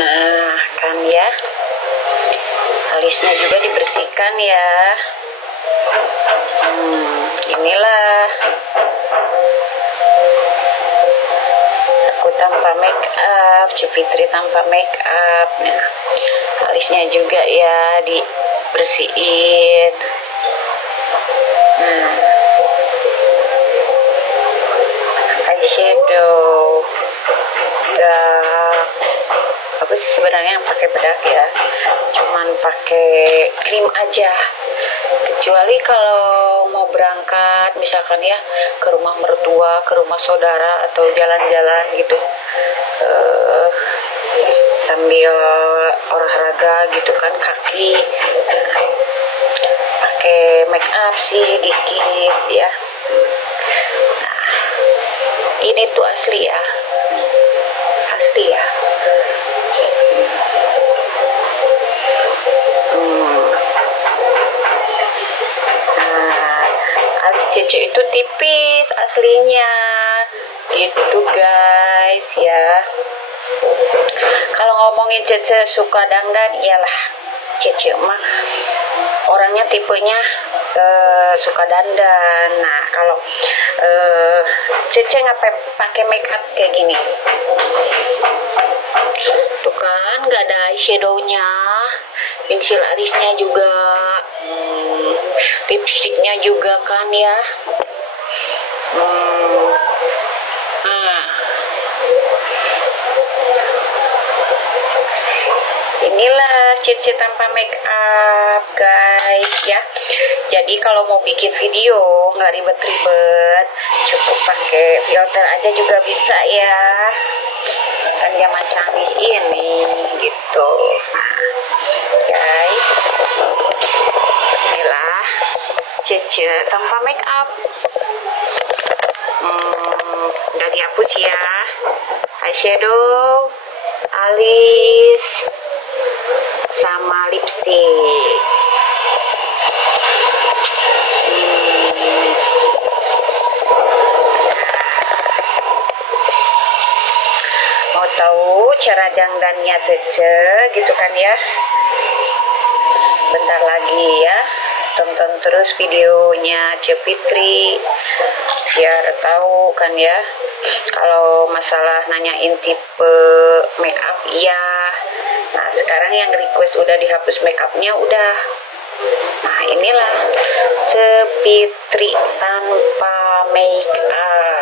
Nah, kan ya, alisnya juga dibersihkan ya. Inilah aku tanpa make up, Cipitri tanpa make up. Nah, alisnya juga ya dibersihin. Eyeshadow, aku sih sebenarnya yang pakai bedak ya, cuman pakai krim aja, kecuali kalau mau berangkat misalkan ya ke rumah mertua, ke rumah saudara, atau jalan-jalan gitu, sambil olahraga gitu kan kaki, pakai make up sih dikit ya. Nah, ini tuh asli ya, asli ya. Alis Cece itu tipis aslinya gitu guys ya. Kalau ngomongin Cece suka dandan, iyalah Cece mah orangnya tipenya suka dandan. Nah, kalau Cece nggak pakai make up kayak gini, tuh kan nggak ada eyeshadownya, pensil alisnya juga, lipstiknya juga kan ya. Inilah Cece tanpa make up guys ya. Jadi kalau mau bikin video nggak ribet-ribet, cukup pakai filter aja juga bisa ya, kan zaman canggih ini gitu. Nah guys, inilah Cece tanpa make up. Udah dihapus ya eyeshadow, alis, sama lipstick. Mau tahu cara dandannya Cece gitu kan ya? Bentar lagi ya, tonton terus videonya Cipitri biar tahu kan ya. Kalau masalah nanyain tipe make up ya. Nah sekarang yang request udah dihapus make upnya udah. Nah inilah Cipitri tanpa make up.